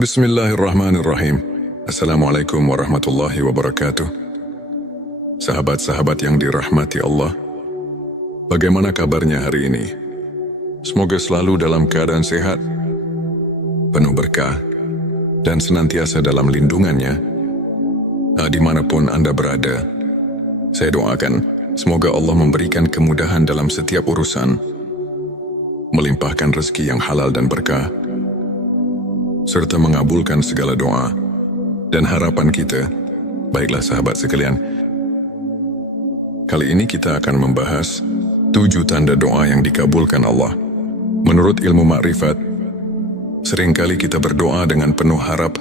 Bismillahirrahmanirrahim. Assalamualaikum warahmatullahi wabarakatuh. Sahabat-sahabat yang dirahmati Allah, bagaimana kabarnya hari ini? Semoga selalu dalam keadaan sehat, penuh berkah, dan senantiasa dalam lindungannya. Dimanapun Anda berada, saya doakan semoga Allah memberikan kemudahan dalam setiap urusan, melimpahkan rezeki yang halal dan berkah, serta mengabulkan segala doa dan harapan kita. Baiklah sahabat sekalian, kali ini kita akan membahas 7 tanda doa yang dikabulkan Allah. Menurut ilmu makrifat, seringkali kita berdoa dengan penuh harap,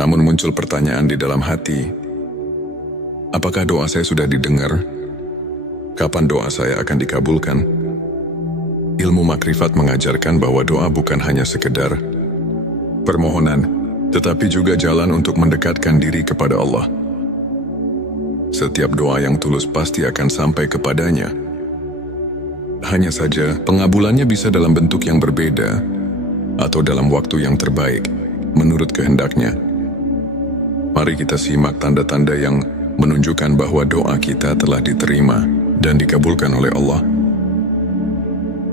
namun muncul pertanyaan di dalam hati, apakah doa saya sudah didengar? Kapan doa saya akan dikabulkan? Ilmu makrifat mengajarkan bahwa doa bukan hanya sekedar permohonan, tetapi juga jalan untuk mendekatkan diri kepada Allah. Setiap doa yang tulus pasti akan sampai kepadanya. Hanya saja, pengabulannya bisa dalam bentuk yang berbeda, atau dalam waktu yang terbaik, menurut kehendaknya. Mari kita simak tanda-tanda yang menunjukkan bahwa doa kita telah diterima dan dikabulkan oleh Allah.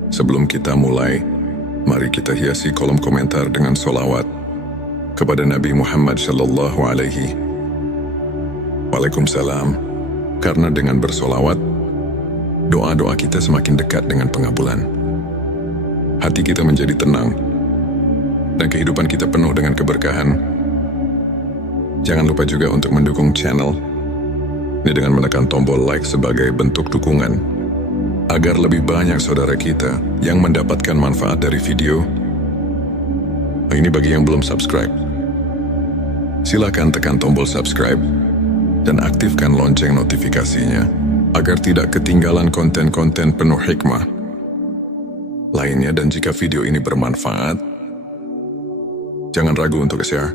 Sebelum kita mulai, mari kita hiasi kolom komentar dengan sholawat kepada Nabi Muhammad sallallahu alaihi Waalaikumsalam. Karena dengan bersolawat, doa-doa kita semakin dekat dengan pengabulan. Hati kita menjadi tenang, dan kehidupan kita penuh dengan keberkahan. Jangan lupa juga untuk mendukung channel ini dengan menekan tombol like sebagai bentuk dukungan, agar lebih banyak saudara kita yang mendapatkan manfaat dari video. Ini bagi yang belum subscribe. Silakan tekan tombol subscribe dan aktifkan lonceng notifikasinya agar tidak ketinggalan konten-konten penuh hikmah lainnya. Dan jika video ini bermanfaat, jangan ragu untuk share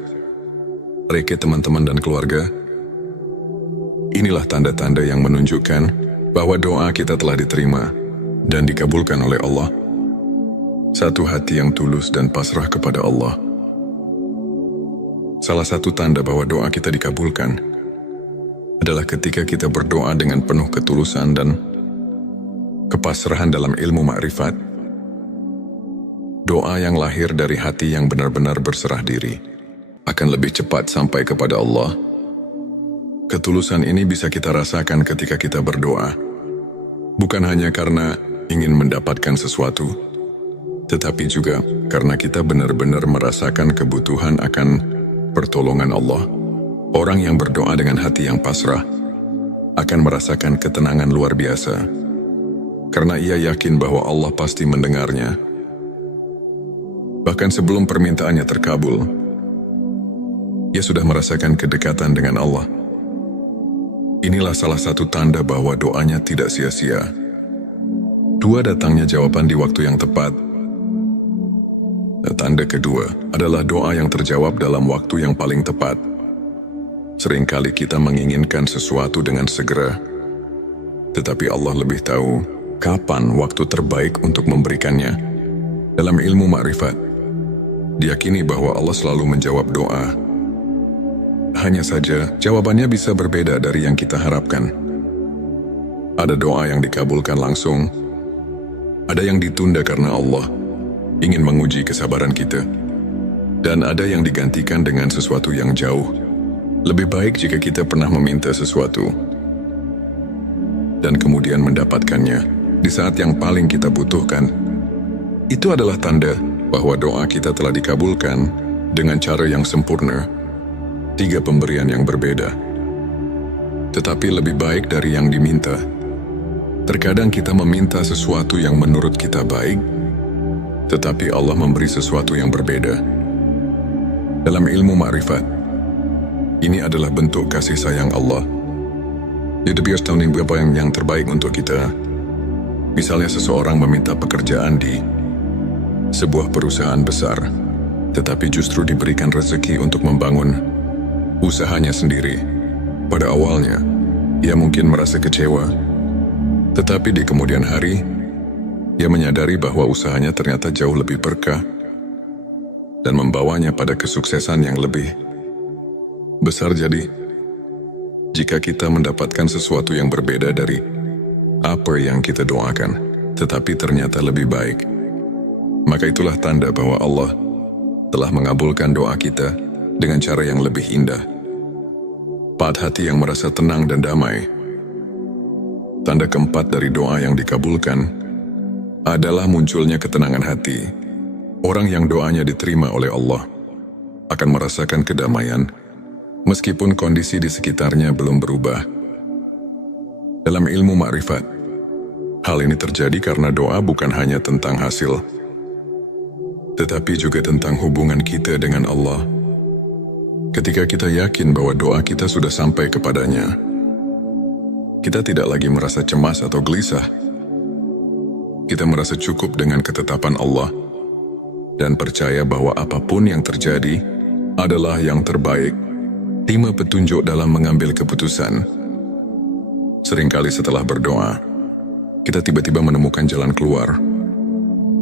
ke teman-teman dan keluarga. Inilah tanda-tanda yang menunjukkan bahwa doa kita telah diterima dan dikabulkan oleh Allah. Satu hati yang tulus dan pasrah kepada Allah. Salah satu tanda bahwa doa kita dikabulkan adalah ketika kita berdoa dengan penuh ketulusan dan kepasrahan dalam ilmu makrifat. Doa yang lahir dari hati yang benar-benar berserah diri akan lebih cepat sampai kepada Allah. Ketulusan ini bisa kita rasakan ketika kita berdoa, bukan hanya karena ingin mendapatkan sesuatu, tetapi juga karena kita benar-benar merasakan kebutuhan akan pertolongan Allah. Orang yang berdoa dengan hati yang pasrah akan merasakan ketenangan luar biasa, karena ia yakin bahwa Allah pasti mendengarnya. Bahkan sebelum permintaannya terkabul, ia sudah merasakan kedekatan dengan Allah. Inilah salah satu tanda bahwa doanya tidak sia-sia. 2, datangnya jawaban di waktu yang tepat. Tanda kedua adalah doa yang terjawab dalam waktu yang paling tepat. Seringkali kita menginginkan sesuatu dengan segera, tetapi Allah lebih tahu kapan waktu terbaik untuk memberikannya. Dalam ilmu makrifat, diyakini bahwa Allah selalu menjawab doa. Hanya saja, jawabannya bisa berbeda dari yang kita harapkan. Ada doa yang dikabulkan langsung, ada yang ditunda karena Allah ingin menguji kesabaran kita, dan ada yang digantikan dengan sesuatu yang jauh lebih baik jika kita pernah meminta sesuatu dan kemudian mendapatkannya di saat yang paling kita butuhkan. Itu adalah tanda bahwa doa kita telah dikabulkan dengan cara yang sempurna. 3 pemberian yang berbeda, tetapi lebih baik dari yang diminta. Terkadang kita meminta sesuatu yang menurut kita baik, tetapi Allah memberi sesuatu yang berbeda. Dalam ilmu makrifat, ini adalah bentuk kasih sayang Allah. Jadi biar tahu nih apa yang terbaik untuk kita. Misalnya seseorang meminta pekerjaan di sebuah perusahaan besar, tetapi justru diberikan rezeki untuk membangun usahanya sendiri. Pada awalnya, ia mungkin merasa kecewa, tetapi di kemudian hari, ia menyadari bahwa usahanya ternyata jauh lebih berkah dan membawanya pada kesuksesan yang lebih besar. Jadi, jika kita mendapatkan sesuatu yang berbeda dari apa yang kita doakan, tetapi ternyata lebih baik, maka itulah tanda bahwa Allah telah mengabulkan doa kita dengan cara yang lebih indah. Pada hati yang merasa tenang dan damai. Tanda keempat dari doa yang dikabulkan adalah munculnya ketenangan hati. Orang yang doanya diterima oleh Allah akan merasakan kedamaian meskipun kondisi di sekitarnya belum berubah. Dalam ilmu makrifat, hal ini terjadi karena doa bukan hanya tentang hasil, tetapi juga tentang hubungan kita dengan Allah. Ketika kita yakin bahwa doa kita sudah sampai kepadanya, kita tidak lagi merasa cemas atau gelisah. Kita merasa cukup dengan ketetapan Allah dan percaya bahwa apapun yang terjadi adalah yang terbaik. Terima petunjuk dalam mengambil keputusan. Seringkali setelah berdoa, kita tiba-tiba menemukan jalan keluar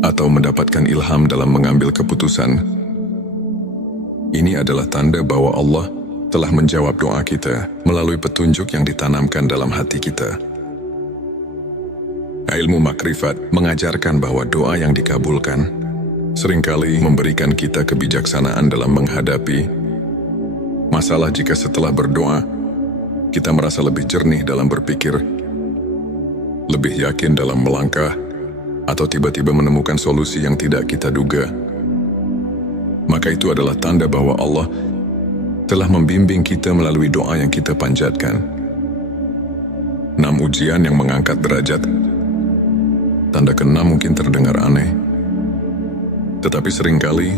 atau mendapatkan ilham dalam mengambil keputusan. Ini adalah tanda bahwa Allah telah menjawab doa kita melalui petunjuk yang ditanamkan dalam hati kita. Ilmu makrifat mengajarkan bahwa doa yang dikabulkan seringkali memberikan kita kebijaksanaan dalam menghadapi masalah. Jika setelah berdoa, kita merasa lebih jernih dalam berpikir, lebih yakin dalam melangkah, atau tiba-tiba menemukan solusi yang tidak kita duga, maka itu adalah tanda bahwa Allah telah membimbing kita melalui doa yang kita panjatkan. 6 ujian yang mengangkat derajat. Tanda ke-6 mungkin terdengar aneh, tetapi seringkali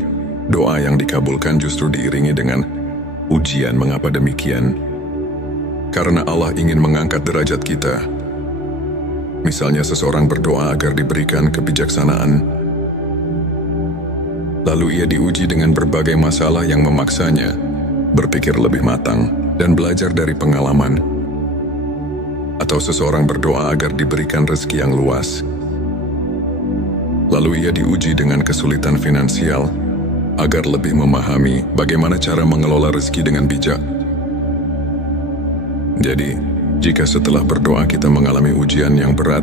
doa yang dikabulkan justru diiringi dengan ujian. Mengapa demikian? Karena Allah ingin mengangkat derajat kita. Misalnya seseorang berdoa agar diberikan kebijaksanaan, lalu ia diuji dengan berbagai masalah yang memaksanya berpikir lebih matang dan belajar dari pengalaman. Atau seseorang berdoa agar diberikan rezeki yang luas, lalu ia diuji dengan kesulitan finansial agar lebih memahami bagaimana cara mengelola rezeki dengan bijak. Jadi, jika setelah berdoa kita mengalami ujian yang berat,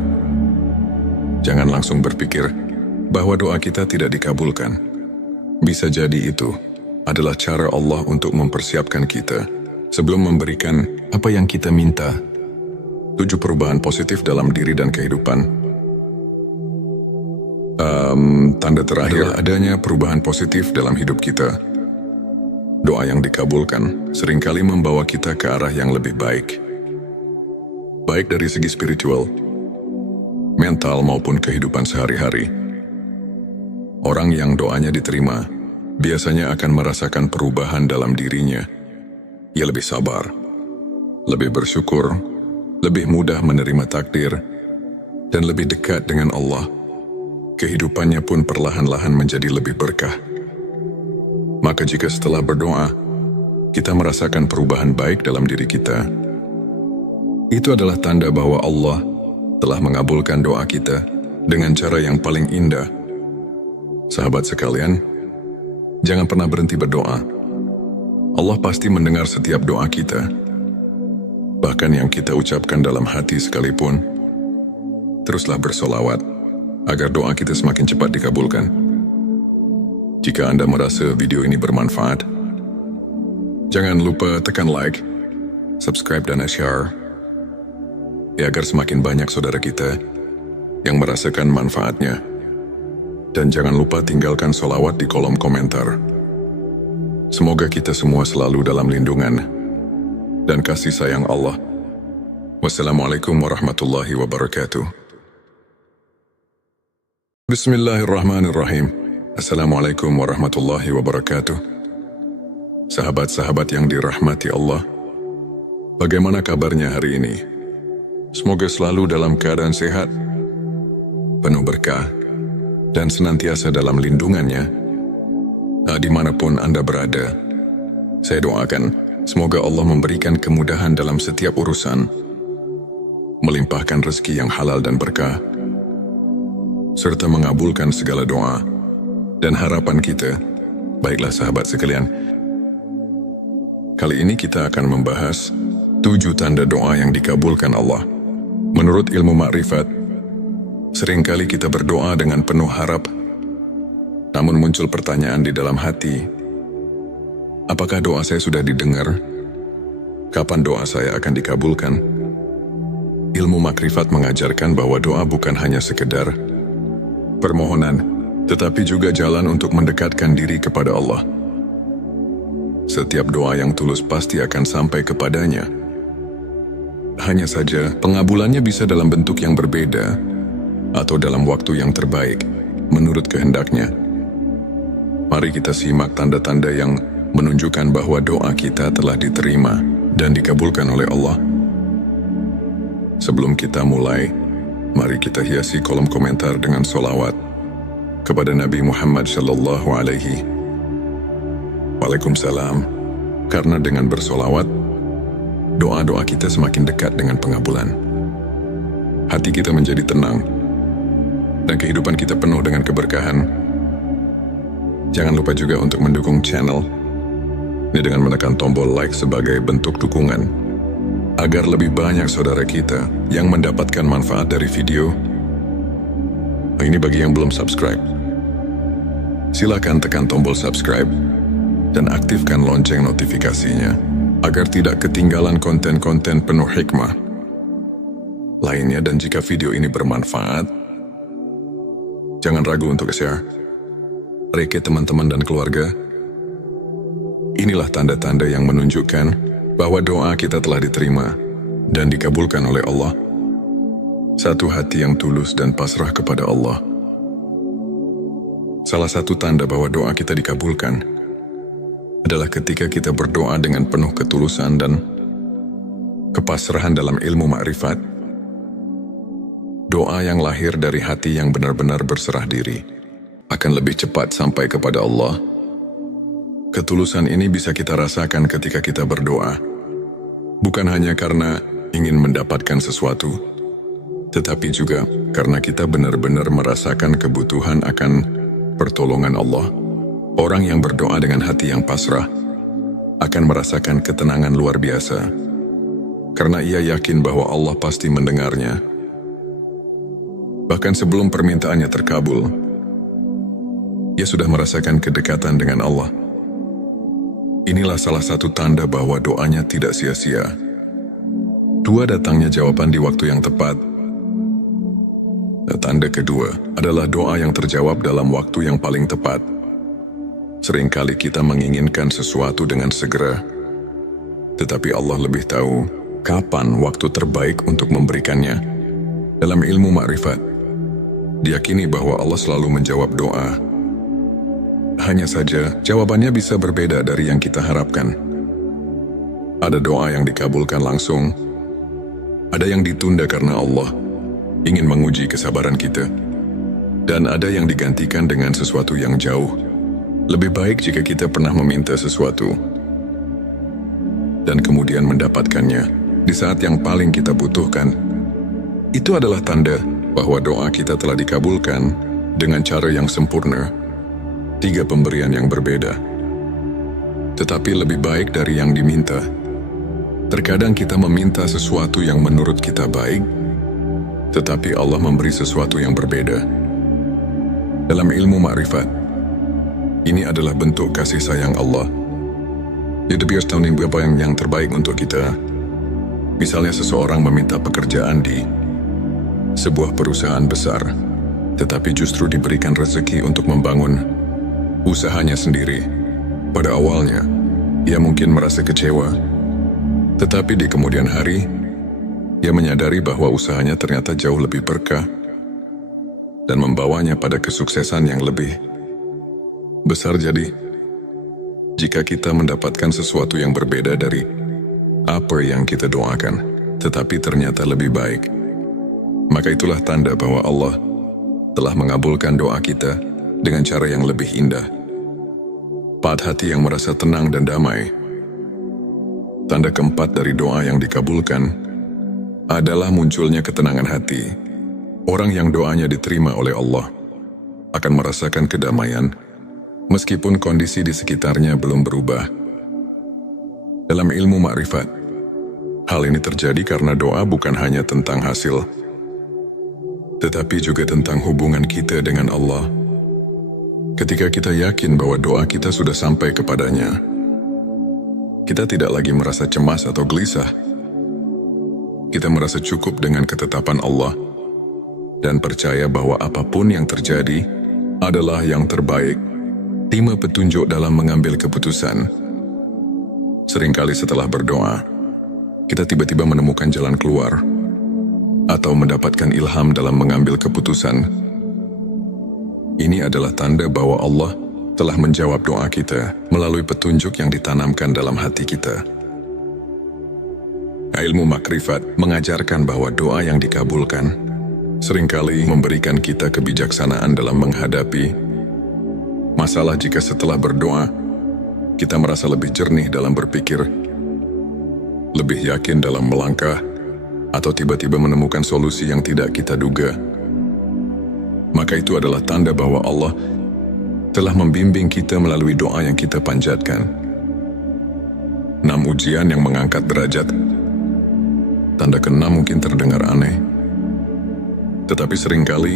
jangan langsung berpikir bahwa doa kita tidak dikabulkan. Bisa jadi itu adalah cara Allah untuk mempersiapkan kita sebelum memberikan apa yang kita minta. 7 perubahan positif dalam diri dan kehidupan. Tanda terakhir adanya perubahan positif dalam hidup kita. Doa yang dikabulkan seringkali membawa kita ke arah yang lebih baik. Baik dari segi spiritual, mental maupun kehidupan sehari-hari. Orang yang doanya diterima biasanya akan merasakan perubahan dalam dirinya. Ia lebih sabar, lebih bersyukur, lebih mudah menerima takdir, dan lebih dekat dengan Allah. Kehidupannya pun perlahan-lahan menjadi lebih berkah. Maka jika setelah berdoa, kita merasakan perubahan baik dalam diri kita, itu adalah tanda bahwa Allah telah mengabulkan doa kita dengan cara yang paling indah. Sahabat sekalian, jangan pernah berhenti berdoa. Allah pasti mendengar setiap doa kita. Bahkan yang kita ucapkan dalam hati sekalipun. Teruslah bersolawat agar doa kita semakin cepat dikabulkan. Jika Anda merasa video ini bermanfaat, jangan lupa tekan like, subscribe dan share, agar semakin banyak saudara kita yang merasakan manfaatnya. Dan jangan lupa tinggalkan solawat di kolom komentar. Semoga kita semua selalu dalam lindungan dan kasih sayang Allah. Wassalamualaikum warahmatullahi wabarakatuh. Bismillahirrahmanirrahim. Assalamualaikum warahmatullahi wabarakatuh. Sahabat-sahabat yang dirahmati Allah, bagaimana kabarnya hari ini? Semoga selalu dalam keadaan sehat, penuh berkah, dan senantiasa dalam lindungannya. Dimanapun Anda berada, saya doakan semoga Allah memberikan kemudahan dalam setiap urusan, melimpahkan rezeki yang halal dan berkah, serta mengabulkan segala doa dan harapan kita Baiklah sahabat sekalian, kali ini kita akan membahas 7 tanda doa yang dikabulkan Allah. Menurut ilmu makrifat, seringkali kita berdoa dengan penuh harap, namun muncul pertanyaan di dalam hati, apakah doa saya sudah didengar? Kapan doa saya akan dikabulkan? Ilmu makrifat mengajarkan bahwa doa bukan hanya sekedar permohonan, tetapi juga jalan untuk mendekatkan diri kepada Allah. Setiap doa yang tulus pasti akan sampai kepadanya. Hanya saja, pengabulannya bisa dalam bentuk yang berbeda atau dalam waktu yang terbaik, menurut kehendaknya. Mari kita simak tanda-tanda yang menunjukkan bahwa doa kita telah diterima dan dikabulkan oleh Allah. Sebelum kita mulai, mari kita hiasi kolom komentar dengan sholawat kepada Nabi Muhammad sallallahu alaihi Waalaikumsalam. Karena dengan bersolawat, doa-doa kita semakin dekat dengan pengabulan. Hati kita menjadi tenang, dan kehidupan kita penuh dengan keberkahan. Jangan lupa juga untuk mendukung channel ini dengan menekan tombol like sebagai bentuk dukungan, agar lebih banyak saudara kita yang mendapatkan manfaat dari video. Ini bagi yang belum subscribe, silakan tekan tombol subscribe dan aktifkan lonceng notifikasinya agar tidak ketinggalan konten-konten penuh hikmah lainnya. Dan jika video ini bermanfaat, jangan ragu untuk share ke teman-teman dan keluarga. Inilah tanda-tanda yang menunjukkan bahwa doa kita telah diterima dan dikabulkan oleh Allah. Satu hati yang tulus dan pasrah kepada Allah. Salah satu tanda bahwa doa kita dikabulkan adalah ketika kita berdoa dengan penuh ketulusan dan kepasrahan dalam ilmu makrifat. Doa yang lahir dari hati yang benar-benar berserah diri akan lebih cepat sampai kepada Allah. Ketulusan ini bisa kita rasakan ketika kita berdoa, bukan hanya karena ingin mendapatkan sesuatu, tetapi juga karena kita benar-benar merasakan kebutuhan akan pertolongan Allah. Orang yang berdoa dengan hati yang pasrah akan merasakan ketenangan luar biasa, karena ia yakin bahwa Allah pasti mendengarnya. Bahkan sebelum permintaannya terkabul, ia sudah merasakan kedekatan dengan Allah. Inilah salah satu tanda bahwa doanya tidak sia-sia. 2, datangnya jawaban di waktu yang tepat. Tanda kedua adalah doa yang terjawab dalam waktu yang paling tepat. Seringkali kita menginginkan sesuatu dengan segera, tetapi Allah lebih tahu kapan waktu terbaik untuk memberikannya. Dalam ilmu makrifat, diyakini bahwa Allah selalu menjawab doa. Hanya saja, jawabannya bisa berbeda dari yang kita harapkan. Ada doa yang dikabulkan langsung, ada yang ditunda karena Allah ingin menguji kesabaran kita, dan ada yang digantikan dengan sesuatu yang jauh lebih baik jika kita pernah meminta sesuatu dan kemudian mendapatkannya di saat yang paling kita butuhkan. Itu adalah tanda bahwa doa kita telah dikabulkan dengan cara yang sempurna. 3 pemberian yang berbeda, tetapi lebih baik dari yang diminta. Terkadang kita meminta sesuatu yang menurut kita baik, tetapi Allah memberi sesuatu yang berbeda. Dalam ilmu makrifat, ini adalah bentuk kasih sayang Allah. Dia biasa tahu apa yang terbaik untuk kita. Misalnya seseorang meminta pekerjaan di sebuah perusahaan besar, tetapi justru diberikan rezeki untuk membangun usahanya sendiri. Pada awalnya, ia mungkin merasa kecewa, tetapi di kemudian hari, ia menyadari bahwa usahanya ternyata jauh lebih berkah dan membawanya pada kesuksesan yang lebih besar. Jadi, jika kita mendapatkan sesuatu yang berbeda dari apa yang kita doakan, tetapi ternyata lebih baik, maka itulah tanda bahwa Allah telah mengabulkan doa kita dengan cara yang lebih indah. 4, hati yang merasa tenang dan damai. Tanda keempat dari doa yang dikabulkan adalah munculnya ketenangan hati. Orang yang doanya diterima oleh Allah akan merasakan kedamaian meskipun kondisi di sekitarnya belum berubah. Dalam ilmu makrifat, hal ini terjadi karena doa bukan hanya tentang hasil, tetapi juga tentang hubungan kita dengan Allah. Ketika kita yakin bahwa doa kita sudah sampai kepadanya, kita tidak lagi merasa cemas atau gelisah. Kita merasa cukup dengan ketetapan Allah dan percaya bahwa apapun yang terjadi adalah yang terbaik. Terima petunjuk dalam mengambil keputusan. Seringkali setelah berdoa, kita tiba-tiba menemukan jalan keluar atau mendapatkan ilham dalam mengambil keputusan. Ini adalah tanda bahwa Allah telah menjawab doa kita melalui petunjuk yang ditanamkan dalam hati kita. Ilmu makrifat mengajarkan bahwa doa yang dikabulkan seringkali memberikan kita kebijaksanaan dalam menghadapi masalah. Jika setelah berdoa, kita merasa lebih jernih dalam berpikir, lebih yakin dalam melangkah, atau tiba-tiba menemukan solusi yang tidak kita duga, maka itu adalah tanda bahwa Allah telah membimbing kita melalui doa yang kita panjatkan. 6 ujian yang mengangkat derajat. Tanda ke-6 mungkin terdengar aneh, tetapi seringkali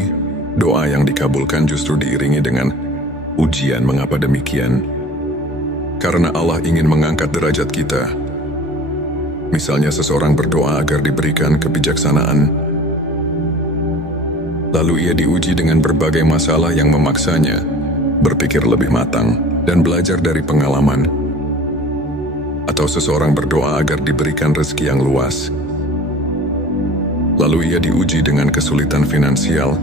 doa yang dikabulkan justru diiringi dengan ujian. Mengapa demikian? Karena Allah ingin mengangkat derajat kita. Misalnya seseorang berdoa agar diberikan kebijaksanaan, lalu ia diuji dengan berbagai masalah yang memaksanya berpikir lebih matang dan belajar dari pengalaman. Atau seseorang berdoa agar diberikan rezeki yang luas, lalu ia diuji dengan kesulitan finansial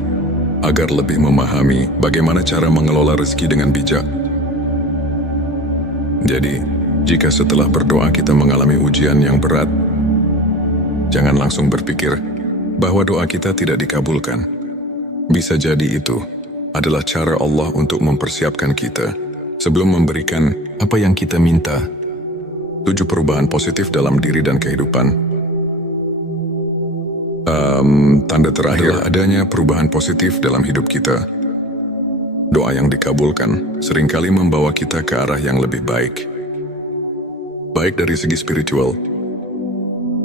agar lebih memahami bagaimana cara mengelola rezeki dengan bijak. Jadi, jika setelah berdoa kita mengalami ujian yang berat, jangan langsung berpikir bahwa doa kita tidak dikabulkan. Bisa jadi itu adalah cara Allah untuk mempersiapkan kita sebelum memberikan apa yang kita minta. 7 perubahan positif dalam diri dan kehidupan. Tanda terakhir adanya perubahan positif dalam hidup kita. Doa yang dikabulkan seringkali membawa kita ke arah yang lebih baik. Baik dari segi spiritual,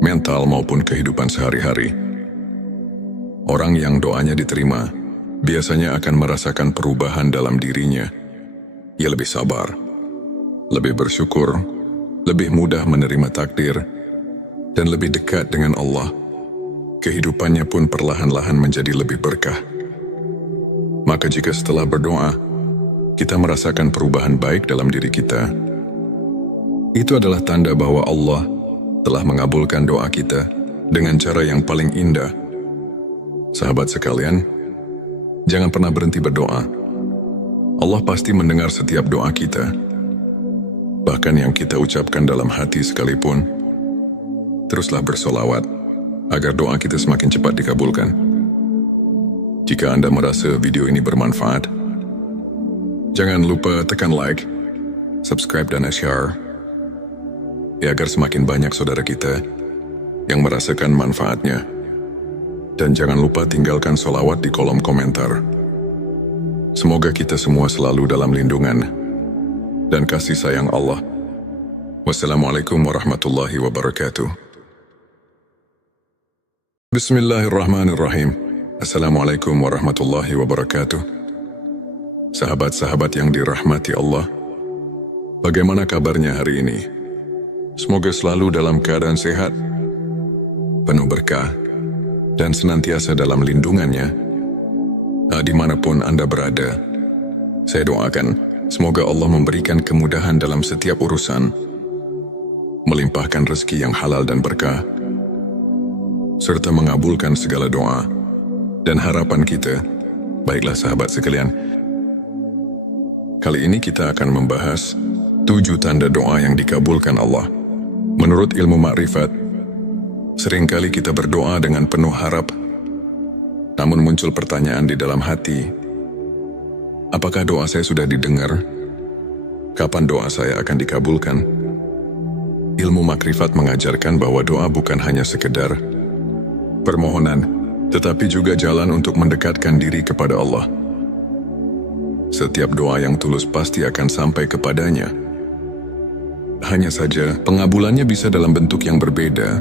mental maupun kehidupan sehari-hari. Orang yang doanya diterima biasanya akan merasakan perubahan dalam dirinya. Ia lebih sabar, lebih bersyukur, lebih mudah menerima takdir, dan lebih dekat dengan Allah. Kehidupannya pun perlahan-lahan menjadi lebih berkah. Maka jika setelah berdoa, kita merasakan perubahan baik dalam diri kita, itu adalah tanda bahwa Allah telah mengabulkan doa kita dengan cara yang paling indah. Sahabat sekalian, jangan pernah berhenti berdoa. Allah pasti mendengar setiap doa kita. Bahkan yang kita ucapkan dalam hati sekalipun. Teruslah bersolawat agar doa kita semakin cepat dikabulkan. Jika Anda merasa video ini bermanfaat, jangan lupa tekan like, subscribe dan share, ya agar semakin banyak saudara kita yang merasakan manfaatnya. Dan jangan lupa tinggalkan solawat di kolom komentar. Semoga kita semua selalu dalam lindungan dan kasih sayang Allah. Wassalamualaikum warahmatullahi wabarakatuh. Bismillahirrahmanirrahim. Assalamualaikum warahmatullahi wabarakatuh. Sahabat-sahabat yang dirahmati Allah, bagaimana kabarnya hari ini? Semoga selalu dalam keadaan sehat, penuh berkah, dan senantiasa dalam lindungannya. Dimanapun Anda berada, saya doakan semoga Allah memberikan kemudahan dalam setiap urusan, melimpahkan rezeki yang halal dan berkah, serta mengabulkan segala doa dan harapan kita. Baiklah sahabat sekalian, kali ini kita akan membahas 7 tanda doa yang dikabulkan Allah. Menurut ilmu makrifat, seringkali kita berdoa dengan penuh harap, namun muncul pertanyaan di dalam hati, apakah doa saya sudah didengar? Kapan doa saya akan dikabulkan? Ilmu makrifat mengajarkan bahwa doa bukan hanya sekedar permohonan, tetapi juga jalan untuk mendekatkan diri kepada Allah. setiap doa yang tulus pasti akan sampai kepadanya. Hanya saja, pengabulannya bisa dalam bentuk yang berbeda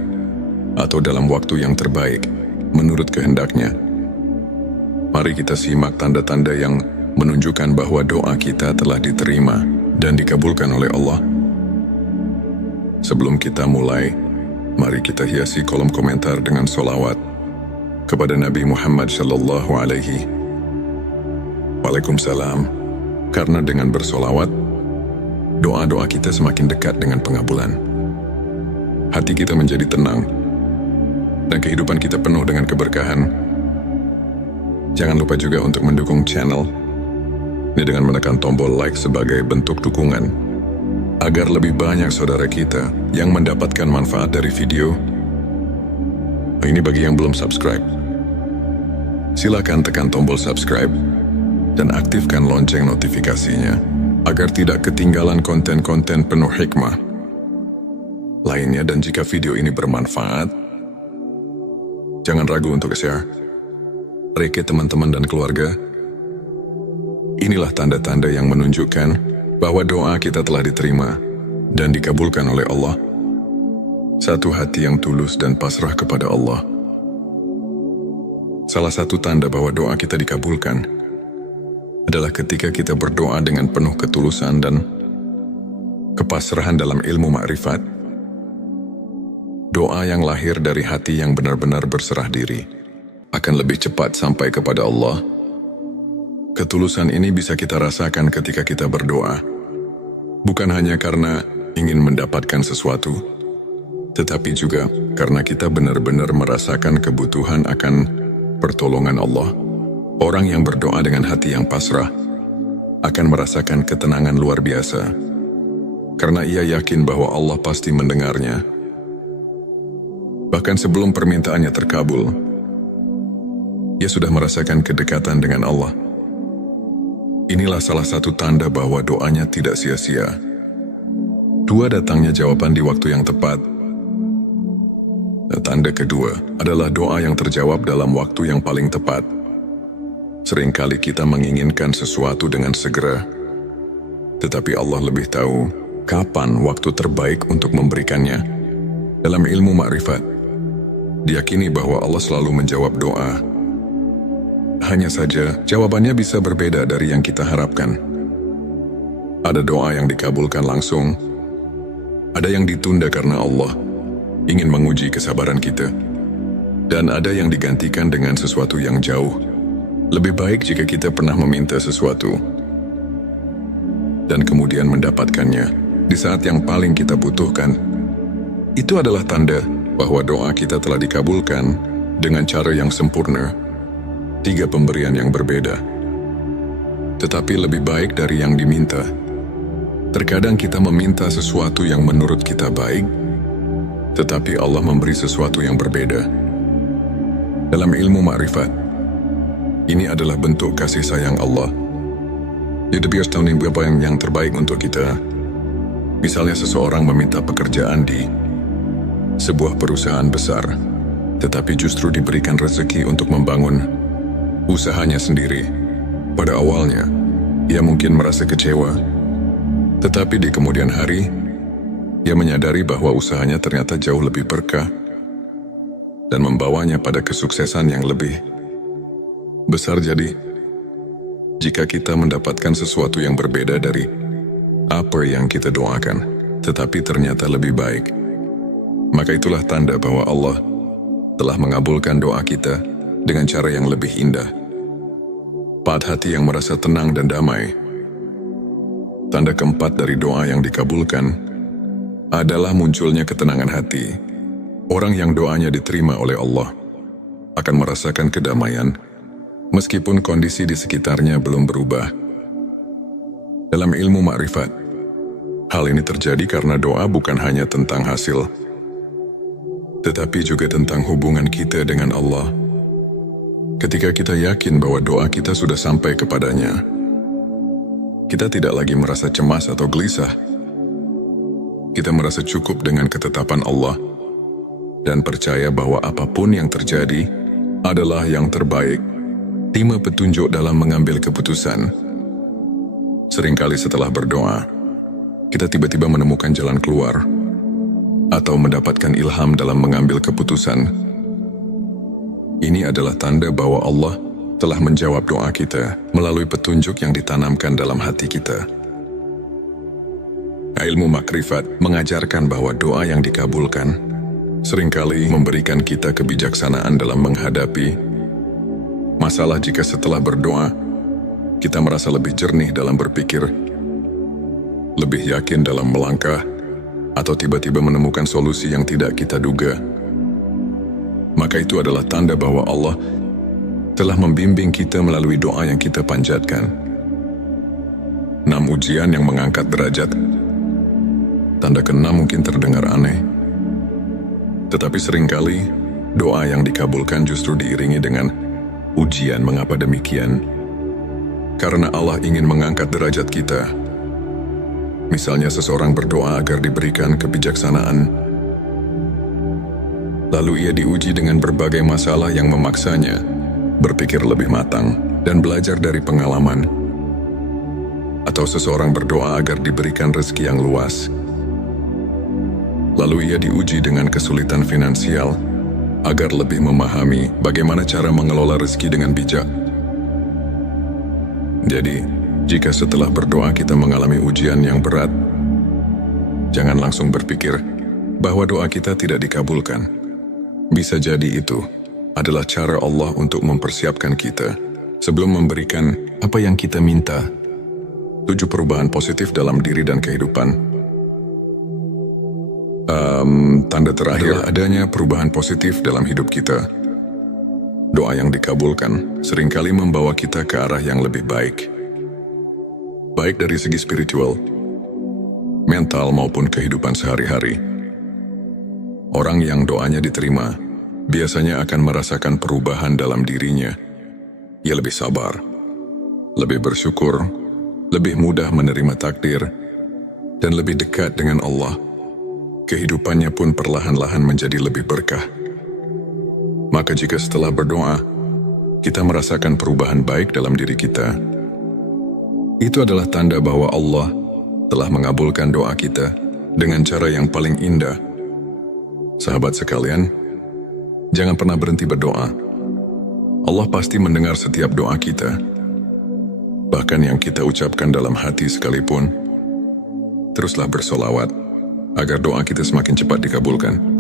atau dalam waktu yang terbaik, menurut kehendaknya. Mari kita simak tanda-tanda yang menunjukkan bahwa doa kita telah diterima dan dikabulkan oleh Allah. Sebelum kita mulai, mari kita hiasi kolom komentar dengan sholawat kepada Nabi Muhammad Sallallahu Alaihi Waalaikumsalam. Karena dengan bersolawat, doa-doa kita semakin dekat dengan pengabulan. Hati kita menjadi tenang, dan kehidupan kita penuh dengan keberkahan. Jangan lupa juga untuk mendukung channel ini dengan menekan tombol like sebagai bentuk dukungan, agar lebih banyak saudara kita yang mendapatkan manfaat dari video. Ini bagi yang belum subscribe. Silakan tekan tombol subscribe dan aktifkan lonceng notifikasinya agar tidak ketinggalan konten-konten penuh hikmah lainnya. Dan jika video ini bermanfaat, jangan ragu untuk share ke teman-teman dan keluarga. Inilah tanda-tanda yang menunjukkan bahwa doa kita telah diterima dan dikabulkan oleh Allah. Satu hati yang tulus dan pasrah kepada Allah. Salah satu tanda bahwa doa kita dikabulkan adalah ketika kita berdoa dengan penuh ketulusan dan kepasrahan dalam ilmu ma'rifat. Doa yang lahir dari hati yang benar-benar berserah diri akan lebih cepat sampai kepada Allah. Ketulusan ini bisa kita rasakan ketika kita berdoa, bukan hanya karena ingin mendapatkan sesuatu, tetapi juga karena kita benar-benar merasakan kebutuhan akan pertolongan Allah. Orang yang berdoa dengan hati yang pasrah akan merasakan ketenangan luar biasa, karena ia yakin bahwa Allah pasti mendengarnya. Bahkan sebelum permintaannya terkabul, ia sudah merasakan kedekatan dengan Allah. Inilah salah satu tanda bahwa doanya tidak sia-sia. Dua, datangnya jawaban di waktu yang tepat. Tanda kedua adalah doa yang terjawab dalam waktu yang paling tepat. Seringkali kita menginginkan sesuatu dengan segera, tetapi Allah lebih tahu kapan waktu terbaik untuk memberikannya. Dalam ilmu ma'rifat, diyakini bahwa Allah selalu menjawab doa. Hanya saja, jawabannya bisa berbeda dari yang kita harapkan. Ada doa yang dikabulkan langsung, ada yang ditunda karena Allah ingin menguji kesabaran kita, dan ada yang digantikan dengan sesuatu yang jauh lebih baik jika kita pernah meminta sesuatu dan kemudian mendapatkannya di saat yang paling kita butuhkan. Itu adalah tanda bahwa doa kita telah dikabulkan dengan cara yang sempurna. 3 pemberian yang berbeda, tetapi lebih baik dari yang diminta. Terkadang kita meminta sesuatu yang menurut kita baik, tetapi Allah memberi sesuatu yang berbeda. Dalam ilmu ma'rifat, ini adalah bentuk kasih sayang Allah. Dia biasa tahu apa yang terbaik untuk kita. Misalnya seseorang meminta pekerjaan di sebuah perusahaan besar, tetapi justru diberikan rezeki untuk membangun usahanya sendiri. Pada awalnya, ia mungkin merasa kecewa, tetapi di kemudian hari, ia menyadari bahwa usahanya ternyata jauh lebih berkah dan membawanya pada kesuksesan yang lebih besar. Jadi, jika kita mendapatkan sesuatu yang berbeda dari apa yang kita doakan, tetapi ternyata lebih baik, maka itulah tanda bahwa Allah telah mengabulkan doa kita dengan cara yang lebih indah. Hati yang merasa tenang dan damai. Tanda keempat dari doa yang dikabulkan adalah munculnya ketenangan hati. Orang yang doanya diterima oleh Allah akan merasakan kedamaian meskipun kondisi di sekitarnya belum berubah. Dalam ilmu ma'rifat, hal ini terjadi karena doa bukan hanya tentang hasil, tetapi juga tentang hubungan kita dengan Allah. Ketika kita yakin bahwa doa kita sudah sampai kepadanya, kita tidak lagi merasa cemas atau gelisah. Kita merasa cukup dengan ketetapan Allah dan percaya bahwa apapun yang terjadi adalah yang terbaik. 5 petunjuk dalam mengambil keputusan. Seringkali setelah berdoa, kita tiba-tiba menemukan jalan keluar atau mendapatkan ilham dalam mengambil keputusan. Ini adalah tanda bahwa Allah telah menjawab doa kita melalui petunjuk yang ditanamkan dalam hati kita. Ilmu makrifat mengajarkan bahwa doa yang dikabulkan seringkali memberikan kita kebijaksanaan dalam menghadapi masalah. Jika setelah berdoa, kita merasa lebih jernih dalam berpikir, lebih yakin dalam melangkah, atau tiba-tiba menemukan solusi yang tidak kita duga, maka itu adalah tanda bahwa Allah telah membimbing kita melalui doa yang kita panjatkan. 6 ujian yang mengangkat derajat. Tanda ke-6 mungkin terdengar aneh, tetapi seringkali doa yang dikabulkan justru diiringi dengan ujian. Mengapa demikian? Karena Allah ingin mengangkat derajat kita. Misalnya seseorang berdoa agar diberikan kebijaksanaan, lalu ia diuji dengan berbagai masalah yang memaksanya berpikir lebih matang dan belajar dari pengalaman. Atau seseorang berdoa agar diberikan rezeki yang luas, lalu ia diuji dengan kesulitan finansial agar lebih memahami bagaimana cara mengelola rezeki dengan bijak. Jadi, jika setelah berdoa kita mengalami ujian yang berat, jangan langsung berpikir bahwa doa kita tidak dikabulkan. Bisa jadi itu adalah cara Allah untuk mempersiapkan kita sebelum memberikan apa yang kita minta. 7 perubahan positif dalam diri dan kehidupan. Tanda terakhir adanya perubahan positif dalam hidup kita. Doa yang dikabulkan seringkali membawa kita ke arah yang lebih baik. Baik dari segi spiritual, mental maupun kehidupan sehari-hari. Orang yang doanya diterima biasanya akan merasakan perubahan dalam dirinya. Ia lebih sabar, lebih bersyukur, lebih mudah menerima takdir, dan lebih dekat dengan Allah. Kehidupannya pun perlahan-lahan menjadi lebih berkah. Maka jika setelah berdoa, kita merasakan perubahan baik dalam diri kita, itu adalah tanda bahwa Allah telah mengabulkan doa kita dengan cara yang paling indah. Sahabat sekalian, jangan pernah berhenti berdoa. Allah pasti mendengar setiap doa kita, bahkan yang kita ucapkan dalam hati sekalipun. Teruslah bersolawat agar doa kita semakin cepat dikabulkan.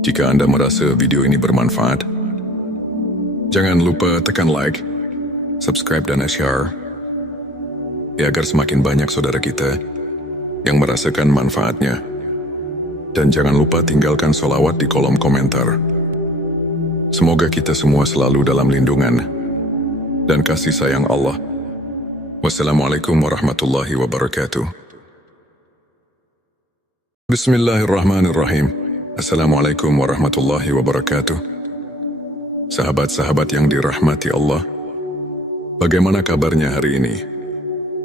Jika Anda merasa video ini bermanfaat, jangan lupa tekan like, subscribe, dan share, agar semakin banyak saudara kita yang merasakan manfaatnya. Dan jangan lupa tinggalkan solawat di kolom komentar. Semoga kita semua selalu dalam lindungan dan kasih sayang Allah. Wassalamualaikum warahmatullahi wabarakatuh. Bismillahirrahmanirrahim. Assalamualaikum warahmatullahi wabarakatuh. Sahabat-sahabat yang dirahmati Allah, bagaimana kabarnya hari ini?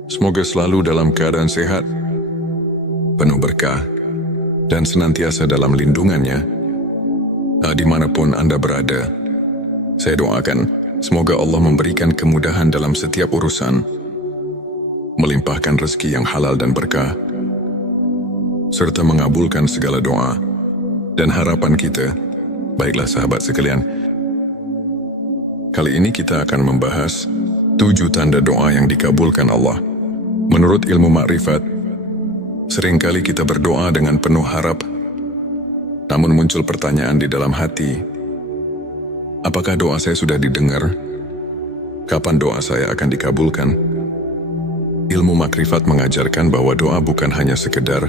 Semoga selalu dalam keadaan sehat, penuh berkah, dan senantiasa dalam lindungannya. Dimanapun Anda berada, saya doakan semoga Allah memberikan kemudahan dalam setiap urusan, melimpahkan rezeki yang halal dan berkah, serta mengabulkan segala doa dan harapan kita. Baiklah sahabat sekalian, kali ini kita akan membahas 7 tanda doa yang dikabulkan Allah. Menurut ilmu makrifat, seringkali kita berdoa dengan penuh harap, namun muncul pertanyaan di dalam hati, apakah doa saya sudah didengar? Kapan doa saya akan dikabulkan? Ilmu makrifat mengajarkan bahwa doa bukan hanya sekedar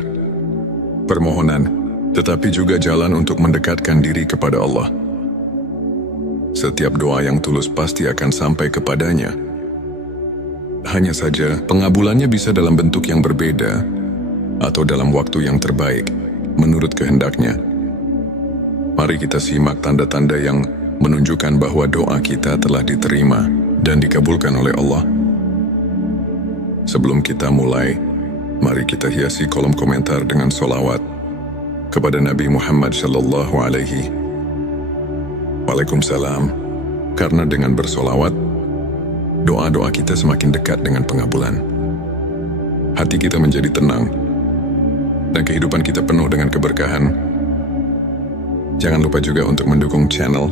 permohonan, tetapi juga jalan untuk mendekatkan diri kepada Allah. Setiap doa yang tulus pasti akan sampai kepadanya. Hanya saja, pengabulannya bisa dalam bentuk yang berbeda atau dalam waktu yang terbaik, menurut kehendaknya. Mari kita simak tanda-tanda yang menunjukkan bahwa doa kita telah diterima dan dikabulkan oleh Allah. Sebelum kita mulai, mari kita hiasi kolom komentar dengan solawat kepada Nabi Muhammad Sallallahu Alaihi Waalaikumsalam. Karena dengan bersolawat, doa-doa kita semakin dekat dengan pengabulan. hati kita menjadi tenang, dan kehidupan kita penuh dengan keberkahan. Jangan lupa juga untuk mendukung channel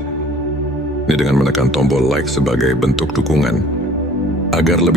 ini dengan menekan tombol like sebagai bentuk dukungan, agar lebih